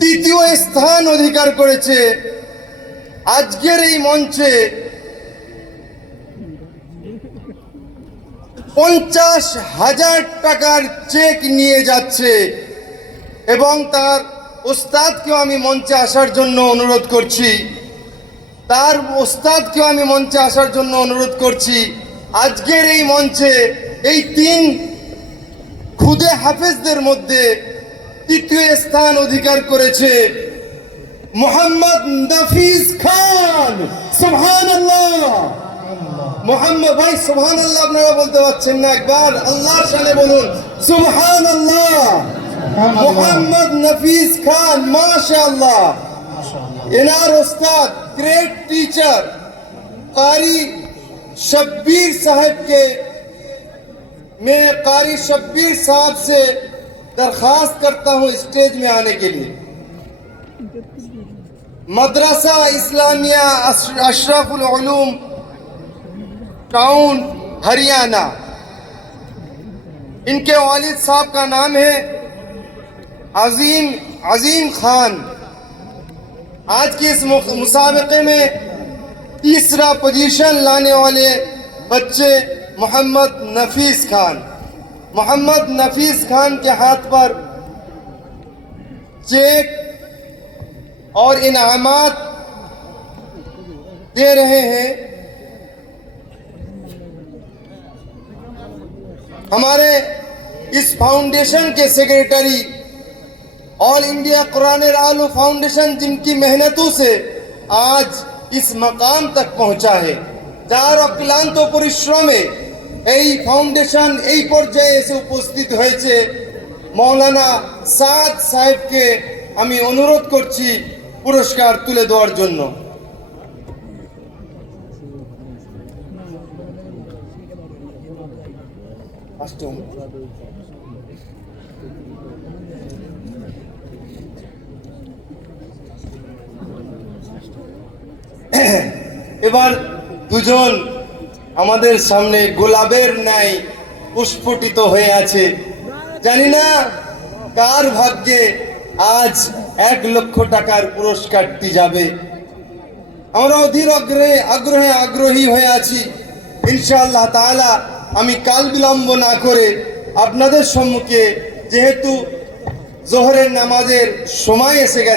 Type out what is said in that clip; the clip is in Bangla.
তৃতীয় স্থান অধিকার করেছে। আজকের এই মঞ্চে 50,000 টাকার চেক নিয়ে যাচ্ছে এবং তার ওস্তাদকেও আমি মঞ্চে আসার জন্য অনুরোধ করছি। আজকের এই মঞ্চে এই 3 খুদে হাফেজদের মধ্যে তৃতীয় স্থান অধিকার করেছে মোহাম্মদ নাফিস খান। সুবহানাল্লাহ। মোহাম্মদ ভাই সুবহানাল্লাহ আপনারা বলতে পারছেন না, একবার আল্লাহর শানে বলুন সুবহানাল্লাহ। মোহাম্মদ নাফিস খান মাশাআল্লাহ। এনার ওস্তাদ ग्रेट टीचर कारी शब्बीर साहब के मैं कारी शब्बीर साहब से दरख्वास्त करता हूं स्टेज में आने के लिए। मदरसा इस्लामिया अशरफुल उलूम टाउन हरियाणा, इनके वालिद साहब का नाम है अजीम खान। आज के इस मुसाबके में तीसरा पोजीशन लाने वाले बच्चे मोहम्मद नफीस खान के हाथ पर चेक और इनामात दे रहे हैं। हमारे इस फाउंडेशन के सेक्रेटरी ऑल इंडिया कुरान आलू फाउंडेशन, जिनकी मेहनतों से आज इस मकाम तक पहुंचा है, যার অক্লান্ত পরিশ্রমে এই ফাউন্ডেশন এই পর্যায়ে এসে উপস্থিত হয়েছে। মৌলানা সাদ সাহেবকে আমি অনুরোধ করছি পুরস্কার তুলে দেওয়ার জন্য। এবার দুজন আমাদের সামনে গোলাপের ন্যায় পুষ্পটিত হয়ে আছে। জানি না কার ভাগ্যে আজ 1 লক্ষ টাকার পুরস্কারটি যাবে। আমরা অধীর আগ্রহী হয়ে আছি। ইনশাআল্লাহ তাআলা আমি কাল বিলম্ব না করে আপনাদের সম্মুখে, যেহেতু জোহরের নামাজের সময় এসে গেছে,